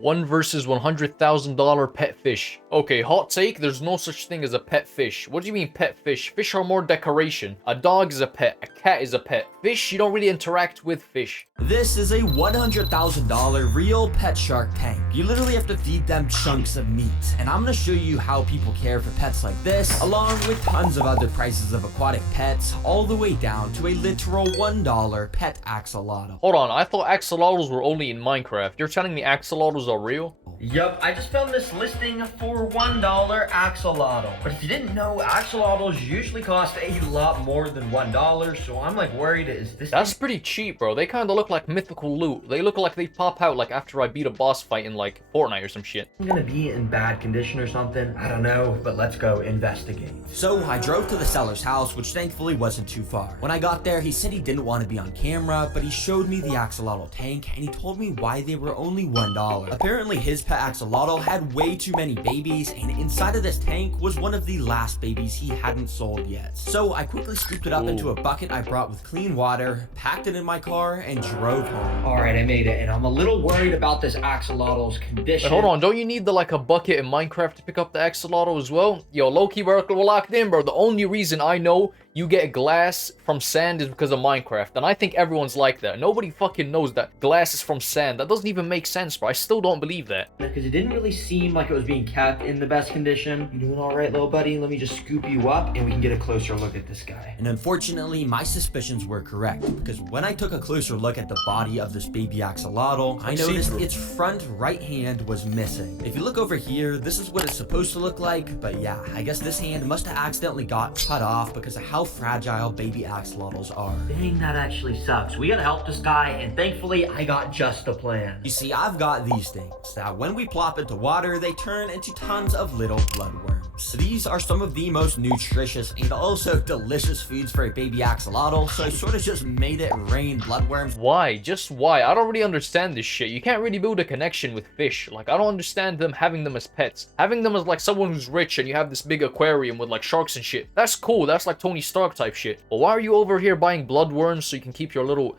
One versus $100,000 pet fish. Okay, hot take, there's no such thing as a pet fish. What do you mean pet fish? Fish are more decoration. A dog is a pet, a cat is a pet. Fish, you don't really interact with fish. This is a $100,000 real pet shark tank. You literally have to feed them chunks of meat. And I'm gonna show you how people care for pets like this, along with tons of other prices of aquatic pets, all the way down to a literal $1 pet axolotl. Hold on, I thought axolotls were only in Minecraft. You're telling me axolotls are real? Yup, I just found this listing for $1 axolotl. But if you didn't know, axolotls usually cost a lot more than $1, so I'm like worried, is this... That's pretty cheap, bro. They kind of look like mythical loot. They look like they pop out like after I beat a boss fight in like Fortnite or some shit. gonna be in bad condition or something? I don't know, but let's go investigate. So I drove to the seller's house, which thankfully wasn't too far. When I got there, he said he didn't want to be on camera, but he showed me the axolotl tank and he told me why they were only $1. Apparently his pet axolotl had way too many babies, and inside of this tank was one of the last babies he hadn't sold yet. So I quickly scooped it up into a bucket I brought with clean water, packed it in my car, and drove home. Alright, I made it, and I'm a little worried about this axolotl's condition. Wait, hold on, don't you need like a bucket in Minecraft to pick up the axolotl as well? Yo, low-key, we're locked in, bro. The only reason I know you get glass from sand is because of Minecraft, and I think everyone's like that. Nobody fucking knows that glass is from sand. That doesn't even make sense, bro. I still don't believe that. Because it didn't really seem like it was being kept in the best condition. You doing alright, little buddy? Let me just scoop you up and we can get a closer look at this guy. And unfortunately, my suspicions were correct, because when I took a closer look at the body of this baby axolotl, I noticed its front right hand was missing. If you look over here, this is what it's supposed to look like, but yeah, I guess this hand must have accidentally got cut off because of how fragile baby axolotls are. Dang, that actually sucks. We gotta help this guy, and thankfully, I got just a plan. You see, I've got these things that when we plop into water, they turn into tons of little bloodworms. These are some of the most nutritious and also delicious foods for a baby axolotl, so I sort of just made it rain bloodworms. Why? Just why? I don't really understand this shit. You can't really build a connection with fish. Like, I don't understand them having them as pets. Having them as like someone who's rich and you have this big aquarium with like sharks and shit. That's cool. That's like Tony Stark type shit. But why are you over here buying bloodworms so you can keep your little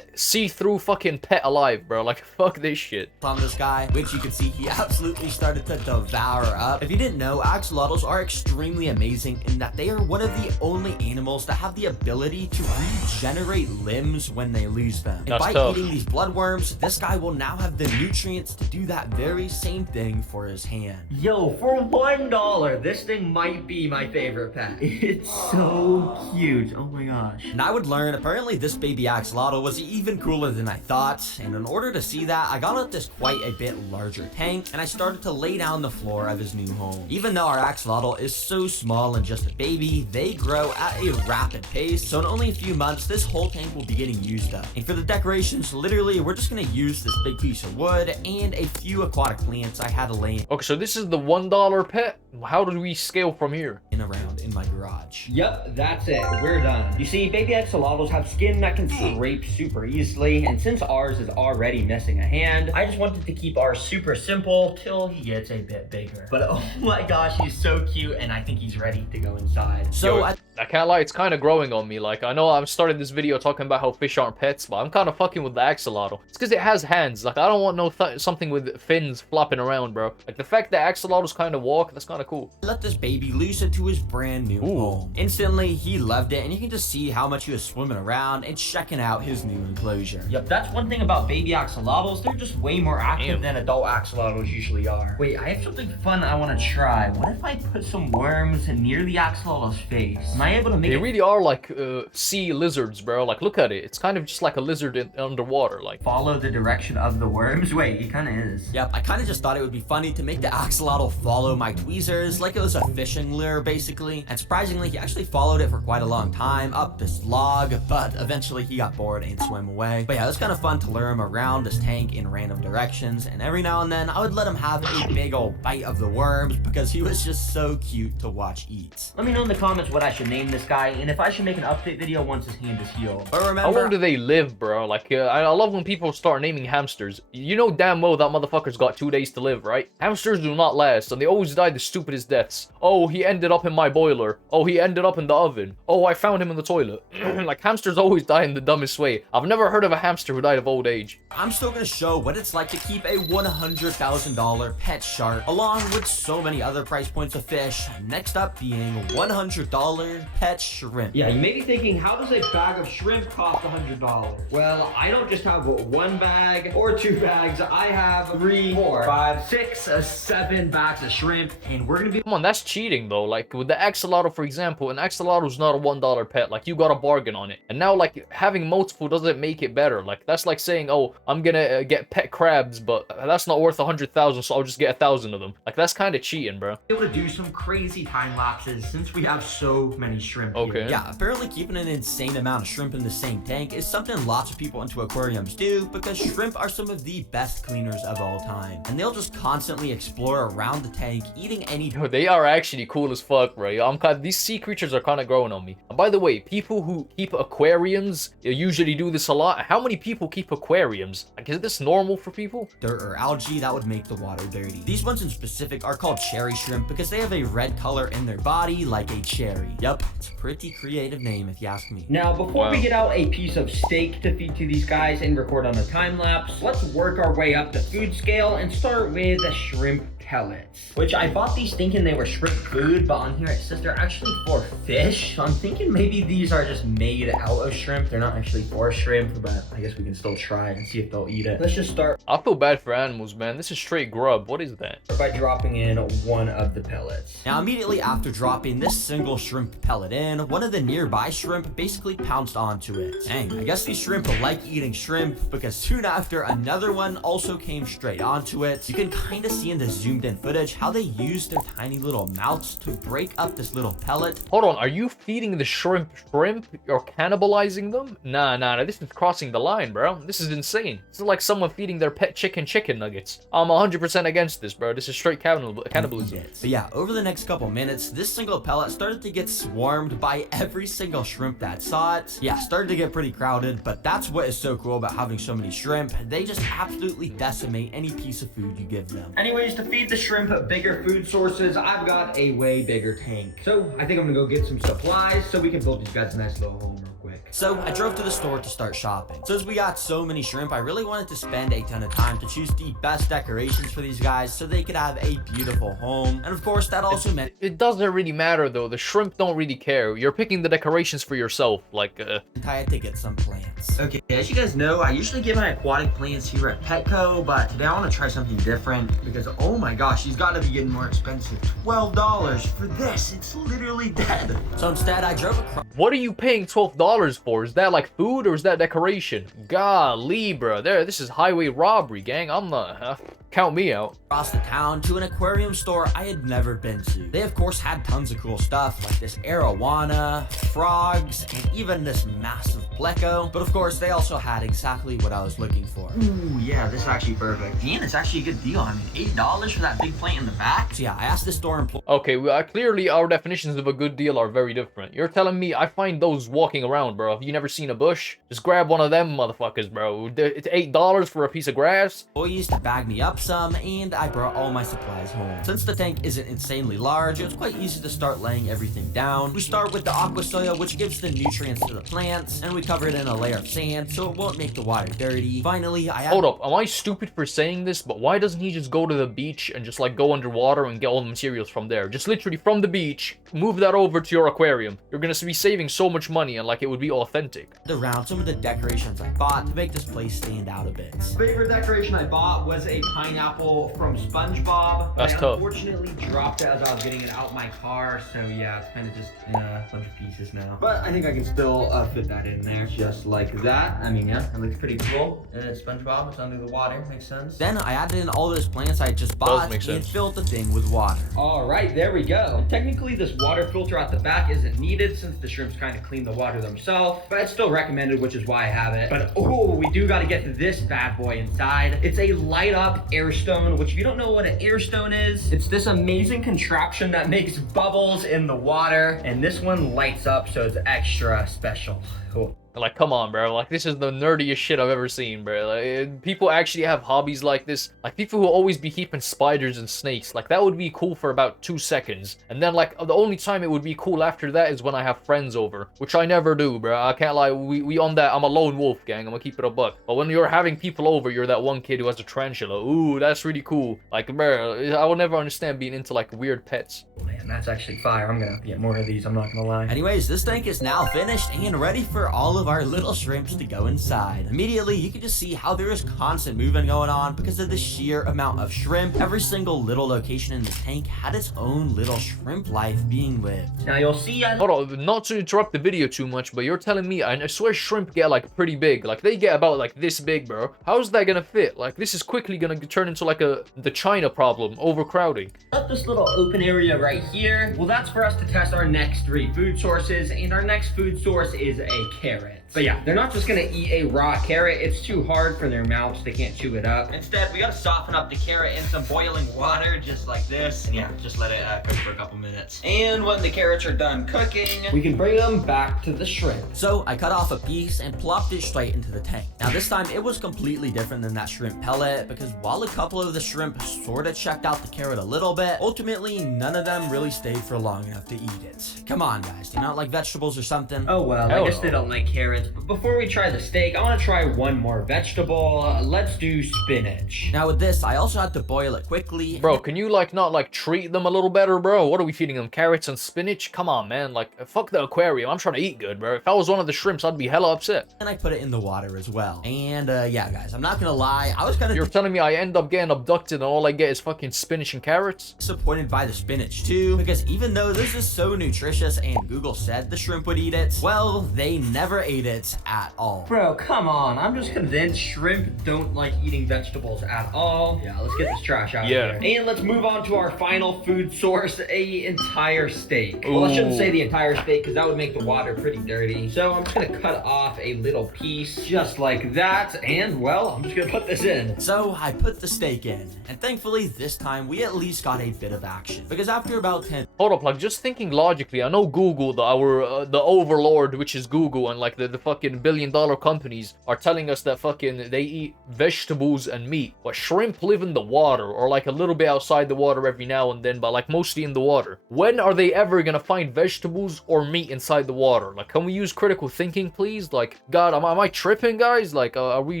see-through fucking pet alive, bro? Like, fuck this shit. On this guy, which you can see he absolutely started to devour up. If you didn't know, axolotls are extremely amazing in that they are one of the only animals that have the ability to regenerate limbs when they lose them. And That's by tough. eating these bloodworms, this guy will now have the nutrients to do that very same thing for his hand. Yo, for $1, this thing might be my favorite pet. It's so cute. Oh my gosh. And I would learn, apparently this baby axolotl was even cooler than I thought, and in order to see that, I got out this quite a bit larger tank, and I started to lay down the floor of his new home. Even though our axolotl is so small and just a baby, they grow at a rapid pace, so in only a few months, this whole tank will be getting used up. And for the decorations, literally, we're just gonna use this big piece of wood and a few aquatic plants I had to lay Okay, so this is the $1 pet? How do we scale from here? in around in my garage. Yep, that's it. We're done. You see, baby axolotls have skin that can scrape super easily, and since ours is already missing a hand, I just wanted to keep ours super simple till he gets a bit bigger. But oh my gosh, he's so cute, and I think he's ready to go inside. So Yo, I can't lie, it's kind of growing on me. Like, I know I've started this video talking about how fish aren't pets, but I'm kind of fucking with the axolotl. It's because it has hands. Like, I don't want no something with fins flopping around, bro. Like, the fact that axolotls kind of walk, that's kind of cool. let this baby loose into his brand new home. Instantly, he loved it, and you can just see how much he was swimming around and checking out his new enclosure. Yep, that's one thing about baby axolotls. They're just way more active than adult axolotls usually are. Wait, I have something fun I want to try. What if I put some worms near the axolotl's face? Am I able to make They it... really are like sea lizards, bro. Like, look at it. It's kind of just like a lizard underwater. Like, follow the direction of the worms? Wait, he kind of is. Yep, I kind of just thought it would be funny to make the axolotl follow my tweezers like it was a fishing lure, basically. And surprisingly, he actually followed it for quite a long time up this log, but eventually he got bored and swam away. But yeah, it was kind of fun to lure him around this tank in random directions, and every now and then I would let him have a big old bite of the worms because he was just so cute to watch eat. Let me know in the comments what I should name this guy, and if I should make an update video once his hand is healed. But how remember, long do they live, bro? Like, I love when people start naming hamsters. You know damn well that motherfucker's got 2 days to live, right? Hamsters do not last, and they always die the stupid stupidest deaths. Oh, he ended up in my boiler. Oh, he ended up in the oven. Oh, I found him in the toilet. Like, hamsters always die in the dumbest way. I've never heard of a hamster who died of old age. I'm still gonna show what it's like to keep a $100,000 pet shark, along with so many other price points of fish. Next up being $100 pet shrimp. Yeah, you may be thinking, how does a bag of shrimp cost $100? Well, I don't just have one bag or two bags. I have 3, 4, 5, 6, 7 bags of shrimp, and we're gonna be... Come on, that's cheating though. Like with the axolotl, for example, an axolotl is not a $1 pet. Like you got a bargain on it. And now like having multiple doesn't make it better. Like that's like saying, oh, I'm gonna get pet crabs, but that's not worth 100,000, so I'll just get 1,000 of them. Like that's kind of cheating, bro. able to do some crazy time lapses since we have so many shrimp here. Okay. Yeah, apparently keeping an insane amount of shrimp in the same tank is something lots of people into aquariums do because shrimp are some of the best cleaners of all time. And they'll just constantly explore around the tank, eating any... Yo, they are actually cool as fuck, bro. Yo, these sea creatures are kind of growing on me. And by the way, people who keep aquariums usually do this a lot. How many people keep aquariums? Like, is this normal for people? dirt or algae that would make the water dirty. These ones in specific are called cherry shrimp because they have a red color in their body like a cherry. Yup, it's a pretty creative name if you ask me. Now, before we Wow. get out a piece of steak to feed to these guys and record on a time lapse, let's work our way up the food scale and start with the shrimp pellets. Which I bought these thinking they were shrimp food, but on here it says they're actually for fish. So I'm thinking maybe these are just made out of shrimp. They're not actually for shrimp, but I guess we can still try and see if they'll eat it. Let's just start I feel bad for animals, man. This is straight grub. What is that? by dropping in one of the pellets. Now, immediately after dropping this single shrimp pellet in, one of the nearby shrimp basically pounced onto it. Dang, I guess these shrimp like eating shrimp because soon after, another one also came straight onto it. You can kind of see in the zoomed in footage how they use their tiny little mouths to break up this little pellet. Hold on, are you feeding the shrimp? You're cannibalizing them? Nah, this is crossing the line, bro. This is insane. This is like someone feeding their pet chicken nuggets. I'm 100% against this, bro. This is straight cannibalism. But yeah, over the next couple minutes, this single pellet started to get swarmed by every single shrimp that saw it. Yeah, started to get pretty crowded, but that's what is so cool about having so many shrimp. They just absolutely decimate any piece of food you give them. Anyways, to feed the shrimp bigger food sources, I've got a way bigger tank. So I think I'm gonna go get some supplies so we can build these guys a nice little home real quick. So I drove to the store to start shopping. Since we got so many shrimp, I really wanted to spend a ton of time to choose the best decorations for these guys so they could have a beautiful home. And of course, that also meant It doesn't really matter, though. The shrimp don't really care. You're picking the decorations for yourself. Like, I had to get some plants. Okay, as you guys know, I usually get my aquatic plants here at Petco, but today I want to try something different because, oh my gosh, these gotta be getting more expensive. $12 for this. It's literally dead. So instead, I drove across what are you paying $12 for? Is that like food or is that decoration? Golly, bro. This is highway robbery, gang. I'm not... count me out. the town to an aquarium store I had never been to. They of course had tons of cool stuff like this arowana, frogs, and even this massive pleco. But of course they also had exactly what I was looking for. Ooh, yeah, this is actually perfect. And it's actually a good deal. I mean, $8 for that big plant in the back. So yeah, I asked the store employee Okay, well, clearly our definitions of a good deal are very different. You're telling me I find those walking around, bro. Have you never seen a bush? Just grab one of them motherfuckers, bro. It's $8 for a piece of grass. to bag me up some, and I brought all my supplies home. Since the tank isn't insanely large, it was quite easy to start laying everything down. We start with the aqua soil, which gives the nutrients to the plants, and we cover it in a layer of sand so it won't make the water dirty. Finally, I Hold up, am I stupid for saying this? But why doesn't he just go to the beach and just like go underwater and get all the materials from there? Just literally from the beach, move that over to your aquarium. You're gonna be saving so much money and like it would be authentic. around some of the decorations I bought to make this place stand out a bit. Favorite decoration I bought was a pineapple from SpongeBob. That's I tough. unfortunately dropped it as I was getting it out my car, so yeah, it's kind of just in a bunch of pieces now. But I think I can still fit that in there just like that. I mean, yeah, it looks pretty cool. And it's SpongeBob, it's under the water, makes sense. Then I added in all those plants I just bought make and sense. filled the thing with water. All right, there we go. Technically, this water filter at the back isn't needed since the shrimps kind of clean the water themselves, but it's still recommended, which is why I have it. But oh, we do got to get to this bad boy inside. It's a light up air stone, which if you don't know what an air stone is, it's this amazing contraption that makes bubbles in the water, and this one lights up, so it's extra special. Cool. Like, come on, bro. Like, this is the nerdiest shit I've ever seen, bro. Like, people actually have hobbies like this. Like, people who always be keeping spiders and snakes. Like, that would be cool for about 2 seconds. And then, like, the only time it would be cool after that is when I have friends over. Which I never do, bro. I can't lie. We on that. I'm a lone wolf, gang. I'm gonna keep it a buck. But when you're having people over, you're that one kid who has a tarantula. Ooh, that's really cool. Like, bro, I will never understand being into, like, weird pets. Oh, man, that's actually fire. I'm gonna get more of these. I'm not gonna lie. Anyways, this tank is now finished and ready for all of our little shrimps to go inside. Immediately, you can just see how there is constant movement going on because of the sheer amount of shrimp. Every single little location in the tank had its own little shrimp life being lived. Now you'll see Hold on, not to interrupt the video too much, but you're telling me, I swear shrimp get like pretty big. Like they get about like this big, bro. How's that gonna fit? Like this is quickly gonna turn into like the China problem, overcrowding. Up this little open area right here. Well, that's for us to test our next 3 food sources, and our next food source is a carrot. But yeah, they're not just gonna eat a raw carrot. It's too hard for their mouths. They can't chew it up. Instead, we gotta soften up the carrot in some boiling water, just like this. And yeah, just let it cook for a couple minutes. And when the carrots are done cooking, we can bring them back to the shrimp. So I cut off a piece and plopped it straight into the tank. Now this time it was completely different than that shrimp pellet because while a couple of the shrimp sort of checked out the carrot a little bit, ultimately none of them really stayed for long enough to eat it. Come on guys, do you not like vegetables or something? Oh well, I guess they don't like carrots. But before we try the steak, I want to try one more vegetable. Let's do spinach. Now with this, I also had to boil it quickly. Bro, can you like not like treat them a little better, bro? What are we feeding them? Carrots and spinach? Come on, man. Like, fuck the aquarium. I'm trying to eat good, bro. If I was one of the shrimps, I'd be hella upset. And I put it in the water as well. And yeah, guys, I'm not gonna lie, I was kind of You're telling me I end up getting abducted and all I get is fucking spinach and carrots? disappointed by the spinach too, because even though this is so nutritious and Google said the shrimp would eat it, well, they never ate it at all. Bro, come on. I'm just convinced shrimp don't like eating vegetables at all. Yeah, let's get this trash out of here. And let's move on to our final food source, a entire steak. Well, I shouldn't say the entire steak because that would make the water pretty dirty. So I'm just gonna cut off a little piece just like that. And well, I'm just gonna put this in. So I put the steak in, and thankfully this time we at least got a bit of action, because after about 10 Hold up, like just thinking logically, I know Google, the overlord, which is Google, and like the fucking billion-dollar companies are telling us that fucking they eat vegetables and meat, but shrimp live in the water, or like a little bit outside the water every now and then, but like mostly in the water. When are they ever gonna find vegetables or meat inside the water? Like, can we use critical thinking, please? Like, God, am I tripping, guys? Like, are we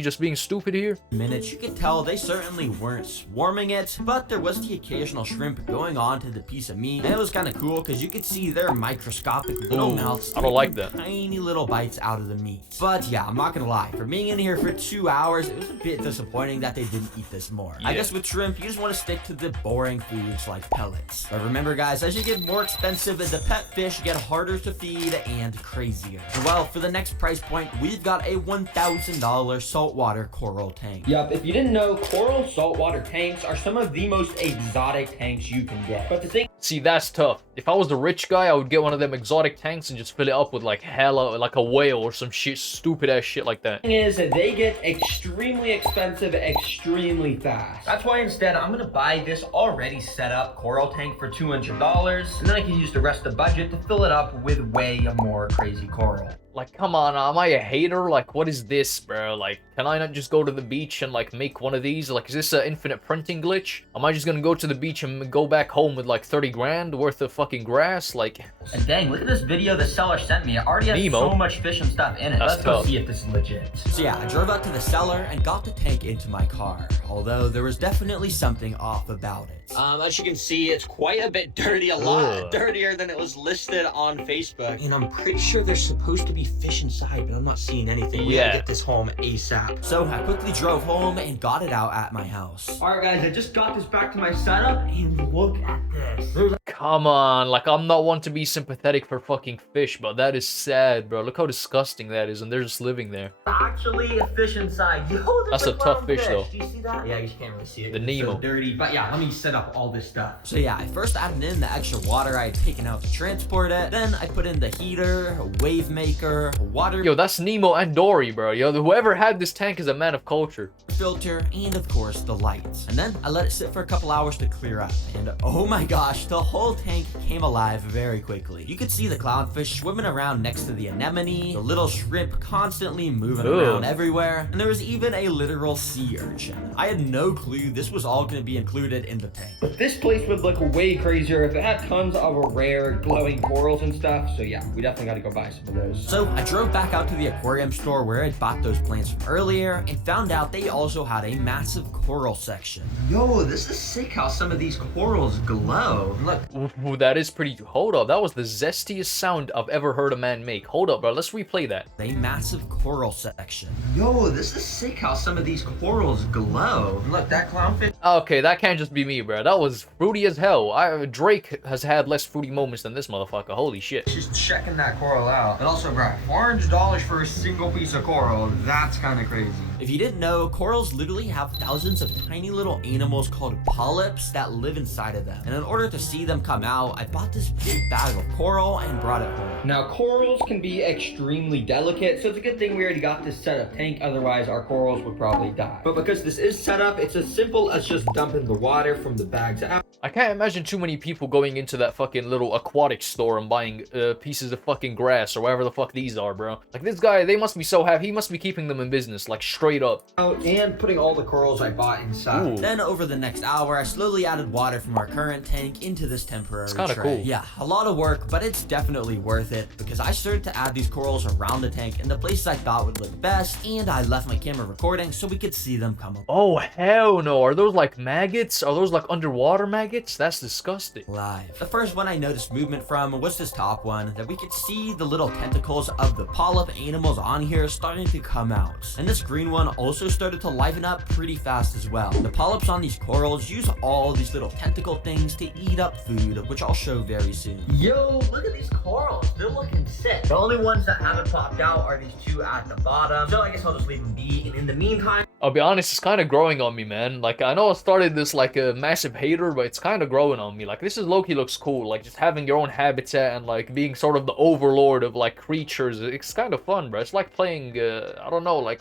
just being stupid here? minutes, you could tell they certainly weren't swarming it, but there was the occasional shrimp going on to the piece of meat, and it was kind of cool because you could see their microscopic little mouths I don't like that. tiny little bites out of the meat. But yeah, I'm not gonna lie, for being in here for 2 hours, it was a bit disappointing that they didn't eat this more. I guess with shrimp, you just want to stick to the boring foods like pellets. But remember guys, as you get more expensive, the pet fish get harder to feed and crazier. So well, for the next price point, we've got a $1,000 saltwater coral tank. Yup, if you didn't know, coral saltwater tanks are some of the most exotic tanks you can get. But the thing See, that's tough. If I was the rich guy, I would get one of them exotic tanks and just fill it up with like hella, like a whale or some shit, stupid ass shit like that. is that they get extremely expensive extremely fast. That's why instead I'm gonna buy this already set up coral tank for $200, and then I can use the rest of the budget to fill it up with way more crazy coral. Like, come on, am I a hater? Like, what is this, bro? Like, can I not just go to the beach and, like, make one of these? Like, is this an infinite printing glitch? Am I just gonna go to the beach and go back home with, like, 30 grand worth of fucking grass? Like... And dang, look at this video the seller sent me. It already has Nemo. so much fish and stuff in it. That's Let's go tough. see if this is legit. So yeah, I drove out to the cellar and got the tank into my car, although there was definitely something off about it. As you can see, it's quite a bit dirty, a lot dirtier than it was listed on Facebook. And I'm pretty sure there's supposed to be fish inside, but I'm not seeing anything. We gotta get this home ASAP. So I quickly drove home and got it out at my house. Alright guys, I just got this back to my setup, and look at this. Come on, like, I'm not one to be sympathetic for fucking fish, but that is sad, bro. Look how disgusting that is, and they're just living there. Actually a fish inside. Yo, That's a tough fish, though. Do you see that? Yeah, you can't really see it. The It's Nemo. so dirty. But yeah, let me set up all this stuff. So yeah, I first added in the extra water I had taken out to transport it. Then I put in the heater, wave maker, water Yo, that's Nemo and Dory, bro. Yo, whoever had this tank is a man of culture. filter, and of course the lights. And then I let it sit for a couple hours to clear up. And oh my gosh, the whole little tank came alive very quickly. You could see the clownfish swimming around next to the anemone, the little shrimp constantly moving around everywhere, and there was even a literal sea urchin. I had no clue this was all going to be included in the tank. But this place would look way crazier if it had tons of rare glowing corals and stuff. So yeah, we definitely got to go buy some of those. So I drove back out to the aquarium store where I'd bought those plants from earlier and found out they also had a massive coral section. Yo, this is sick how some of these corals glow. Look. Ooh, that is pretty... Hold up, that was the zestiest sound I've ever heard a man make. Hold up, bro, let's replay that. A massive coral section. Yo, this is sick how some of these corals glow. Look, that clownfish. Okay, that can't just be me, bro. That was fruity as hell. Drake has had less fruity moments than this motherfucker. Holy shit. Just checking that coral out. And also, bro, $400 for a single piece of coral. That's kind of crazy. If you didn't know, corals literally have thousands of tiny little animals called polyps that live inside of them. And in order to see them come out, I bought this big bag of coral and brought it home. Now, corals can be extremely delicate, so it's a good thing we already got this set up tank, otherwise our corals would probably die. But because this is set up, it's as simple as just dumping the water from the bags out. I can't imagine too many people going into that fucking little aquatic store and buying pieces of fucking grass or whatever the fuck these are, bro. Like, this guy, they must be so happy. He must be keeping them in business, like, straight up. And putting all the corals I bought inside. Ooh. Then over the next hour, I slowly added water from our current tank into this temporary It's kinda tray. cool. Yeah, a lot of work, but it's definitely worth it because I started to add these corals around the tank in the places I thought would look best, and I left my camera recording so we could see them come up Oh, hell no. Are those like maggots? Are those like underwater maggots? That's disgusting. live. The first one I noticed movement from was this top one that we could see the little tentacles of the polyp animals on here starting to come out. And this green one also started to liven up pretty fast as well. The polyps on these corals use all these little tentacle things to eat up food, which I'll show very soon. Yo, look at these corals. They're looking sick. The only ones that haven't popped out are these two at the bottom. So I guess I'll just leave them be. And in the meantime, I'll be honest, it's kind of growing on me, man. Like, I know I started this like a massive hater, but it's kind of growing on me. Like, this is low-key looks cool. Like, just having your own habitat and like being sort of the overlord of like creatures. It's kind of fun, bro. It's like playing, I don't know, like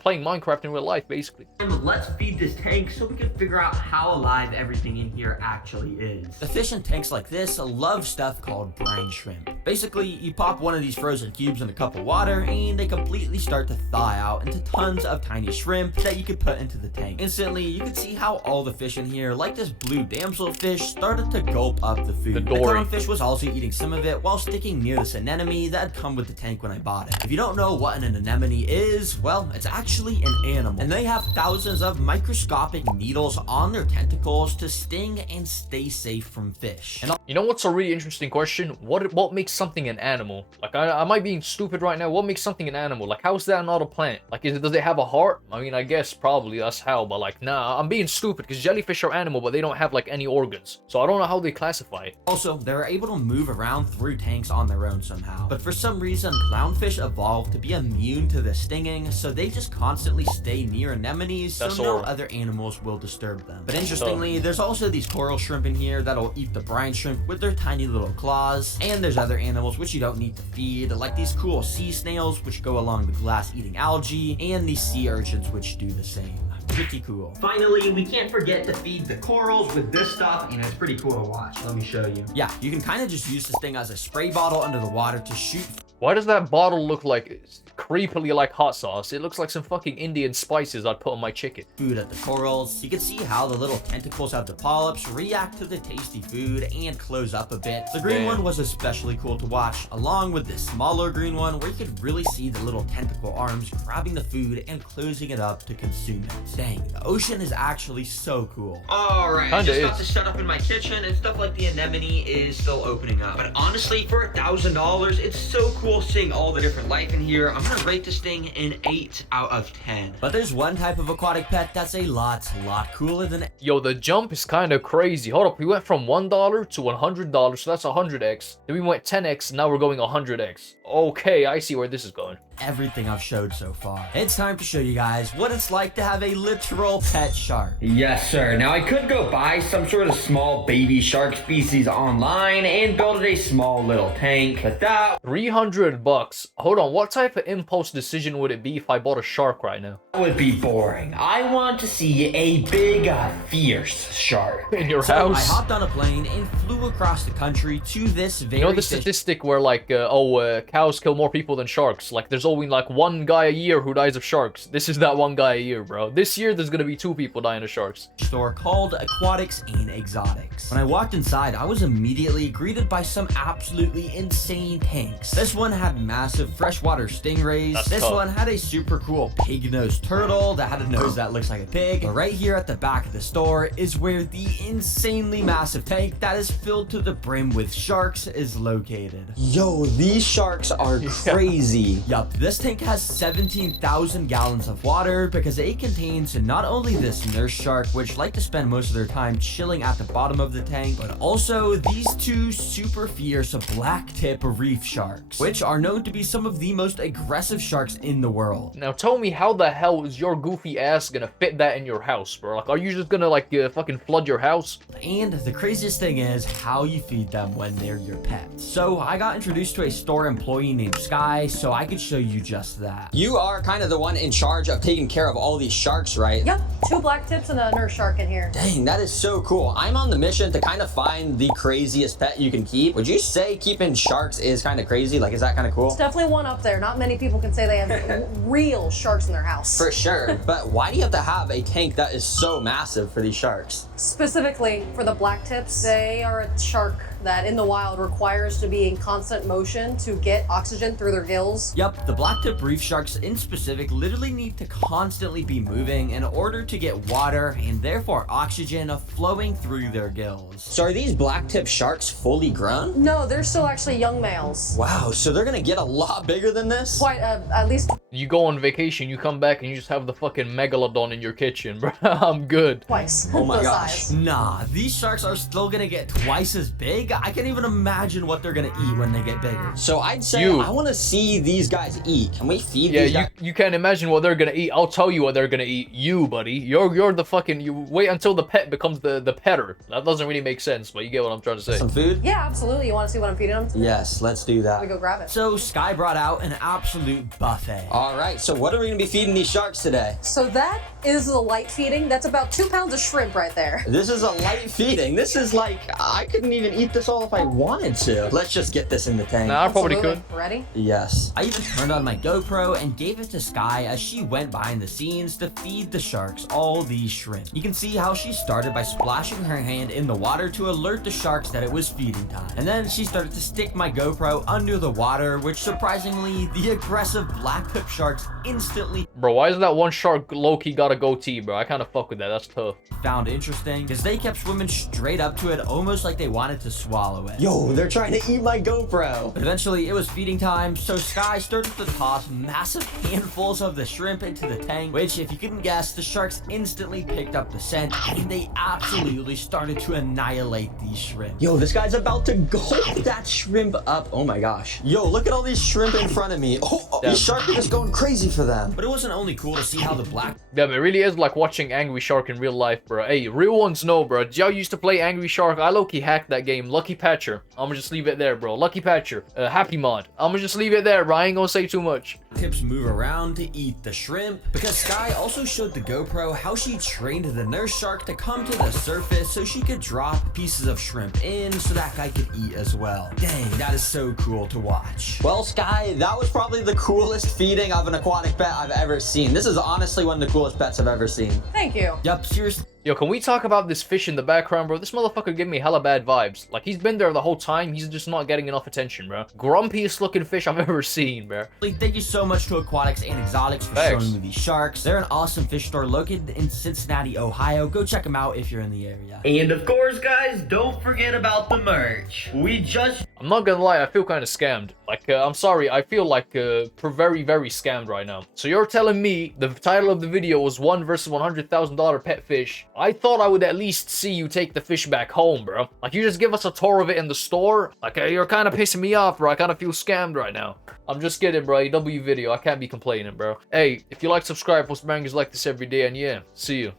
playing Minecraft in real life, basically. let's feed this tank so we can figure out how alive everything in here actually is. The fish in tanks like this love stuff called brine shrimp. Basically, you pop one of these frozen cubes in a cup of water and they completely start to thaw out into tons of tiny shrimp that you could put into the tank. Instantly, you could see how all the fish in here, like this blue damselfish, started to gulp up the food. The The dory. clownfish was also eating some of it while sticking near this anemone that had come with the tank when I bought it. If you don't know what an anemone is, well, it's actually an animal. And they have thousands of microscopic needles on their tentacles to sting and stay safe from fish. And You know what's a really interesting question? What makes something an animal? Like, I might be stupid right now. What makes something an animal? Like, how is that not a plant? Like, does it have a heart? I mean, I guess probably that's how, but like, nah, I'm being stupid because jellyfish are animal, but they don't have like any organs. So I don't know how they classify it. also, they're able to move around through tanks on their own somehow. But for some reason, clownfish evolved to be immune to the stinging, so they just constantly stay near anemones so That's no all. other animals will disturb them. But interestingly, there's also these coral shrimp in here that'll eat the brine shrimp with their tiny little claws. And there's other animals which you don't need to feed, like these cool sea snails which go along the glass eating algae, and these sea urchins which do the same. Pretty cool. Finally, we can't forget to feed the corals with this stuff, and it's pretty cool to watch. Let me show you. Yeah, you can kind of just use this thing as a spray bottle under the water to shoot Why does that bottle look like creepily like hot sauce? It looks like some fucking Indian spices I'd put on my chicken. food at the corals. You can see how the little tentacles of the polyps react to the tasty food and close up a bit. The green Damn. one was especially cool to watch, along with this smaller green one where you could really see the little tentacle arms grabbing the food and closing it up to consume it. Dang, the ocean is actually so cool. Alright, I Kinda just got is. this set up in my kitchen, and stuff like the anemone is still opening up. But honestly, for $1,000, it's so cool seeing all the different life in here. I'm gonna rate this thing an 8 out of 10. But there's one type of aquatic pet that's a lot cooler than Yo, the jump is kind of crazy. Hold up, we went from $1 to $100, so that's 100x. Then we went 10x, now we're going 100x. Okay, I see where this is going. everything I've showed so far. It's time to show you guys what it's like to have a literal pet shark. Yes, sir. Now, I could go buy some sort of small baby shark species online and build a small little tank, but that 300 bucks. Hold on, what type of impulse decision would it be if I bought a shark right now? would be boring. I want to see a big, fierce shark. In your So I house? hopped on a plane and flew across the country to this very You know the statistic where like, cows kill more people than sharks? Like, there's only like one guy a year who dies of sharks. This is that one guy a year, bro. This year, there's gonna be 2 people dying of sharks. store called Aquatics and Exotics. When I walked inside, I was immediately greeted by some absolutely insane tanks. This one had massive freshwater stingrays. That's This tough. one had a super cool pig-nosed turtle that had a nose that looks like a pig. But right here at the back of the store is where the insanely massive tank that is filled to the brim with sharks is located. Yo, these sharks are crazy. Yup, this tank has 17,000 gallons of water because it contains not only this nurse shark, which like to spend most of their time chilling at the bottom of the tank, but also these 2 super fierce black tip reef sharks, which are known to be some of the most aggressive sharks in the world. Now tell me, how the hell is your goofy ass gonna fit that in your house, bro? Like, are you just gonna like fucking flood your house? And the craziest thing is how you feed them when they're your pets. So I got introduced to a store employee named Sky so I could show you just that. You are kind of the one in charge of taking care of all these sharks, right? Yep, 2 black tips and a nurse shark in here. Dang, that is so cool. I'm on the mission to kind of find the craziest pet you can keep. Would you say keeping sharks is kind of crazy? Like, is that kind of cool? It's definitely one up there. Not many people can say they have real sharks in their house. For sure. But why do you have to have a tank that is so massive for these sharks? Specifically for the black tips, they are a shark that in the wild requires to be in constant motion to get oxygen through their gills. Yep, the blacktip reef sharks in specific literally need to constantly be moving in order to get water and therefore oxygen flowing through their gills. So are these blacktip sharks fully grown? No, they're still actually young males. Wow, so they're gonna get a lot bigger than this? Quite, at least You go on vacation, you come back, and you just have the fucking megalodon in your kitchen, bro. I'm good. twice Oh my the gosh. size. Nah, these sharks are still gonna get twice as big. I can't even imagine what they're gonna eat when they get bigger. So I'd say You. I want to see these guys eat. Can we feed Yeah, these guys? you can't imagine what they're gonna eat. I'll tell you what they're gonna eat. You, buddy. You're the fucking... You wait until the pet becomes the petter. That doesn't really make sense, but you get what I'm trying to say. Some food? Yeah, absolutely. You want to see what I'm feeding them? Yes, let's do Let me that. go grab it. So Sky brought out an absolute buffet. All right, so what are we gonna be feeding these sharks today? So that is the light feeding. That's about 2 pounds of shrimp right there. This is a light feeding. This is like, I couldn't even eat this all if I wanted to. Let's just get this in the tank. Nah, I probably could. Absolutely. Ready? Yes. I even turned on my GoPro and gave it to Sky as she went behind the scenes to feed the sharks all these shrimp. You can see how she started by splashing her hand in the water to alert the sharks that it was feeding time. And then she started to stick my GoPro under the water, which surprisingly, the aggressive black tip sharks instantly Bro, why is that one shark low-key got a goatee, bro? I kind of fuck with that. That's tough. found interesting because they kept swimming straight up to it almost like they wanted to swallow it. Yo, they're trying to eat my GoPro. But eventually it was feeding time, so Sky started to toss massive handfuls of the shrimp into the tank, which if you couldn't guess, the sharks instantly picked up the scent and they absolutely started to annihilate these shrimp. Yo, this guy's about to gulp that shrimp up. Oh my gosh. Yo, look at all these shrimp in front of me. Oh, Damn. these sharks are just going crazy for them. But it wasn't only cool to see how the black Damn, it really is like watching Angry Shark in real life, bro. Hey, real ones know, bro. Y'all used to play Angry Shark. I low-key hacked that game. Lucky Patcher. I'ma just leave it there, bro. Lucky Patcher. Happy Mod. I'ma just leave it there, bro. I ain't gonna say too much. tips move around to eat the shrimp, because Sky also showed the GoPro how she trained the nurse shark to come to the surface so she could drop pieces of shrimp in so that guy could eat as well. Dang, that is so cool to watch. Well, Sky, that was probably the coolest feeding of an aquatic pet I've ever seen. This is honestly one of the coolest pets I've ever seen. Thank you. Yup, seriously. Yo, can we talk about this fish in the background, bro? This motherfucker gave me hella bad vibes. Like, he's been there the whole time. He's just not getting enough attention, bro. Grumpiest looking fish I've ever seen, bro. Thank you so much to Aquatics and Exotics for Thanks. showing me these sharks. They're an awesome fish store located in Cincinnati, Ohio. Go check them out if you're in the area. And of course, guys, don't forget about the merch. We just I'm not gonna lie, I feel kind of scammed. Like, I'm sorry, I feel like very, very scammed right now. So you're telling me the title of the video was 1 versus $100,000 pet fish. I thought I would at least see you take the fish back home, bro. Like, you just give us a tour of it in the store. Like, you're kind of pissing me off, bro. I kind of feel scammed right now. I'm just kidding, bro. AW video. I can't be complaining, bro. Hey, if you like, subscribe, post bangers like this every day, and yeah, see you.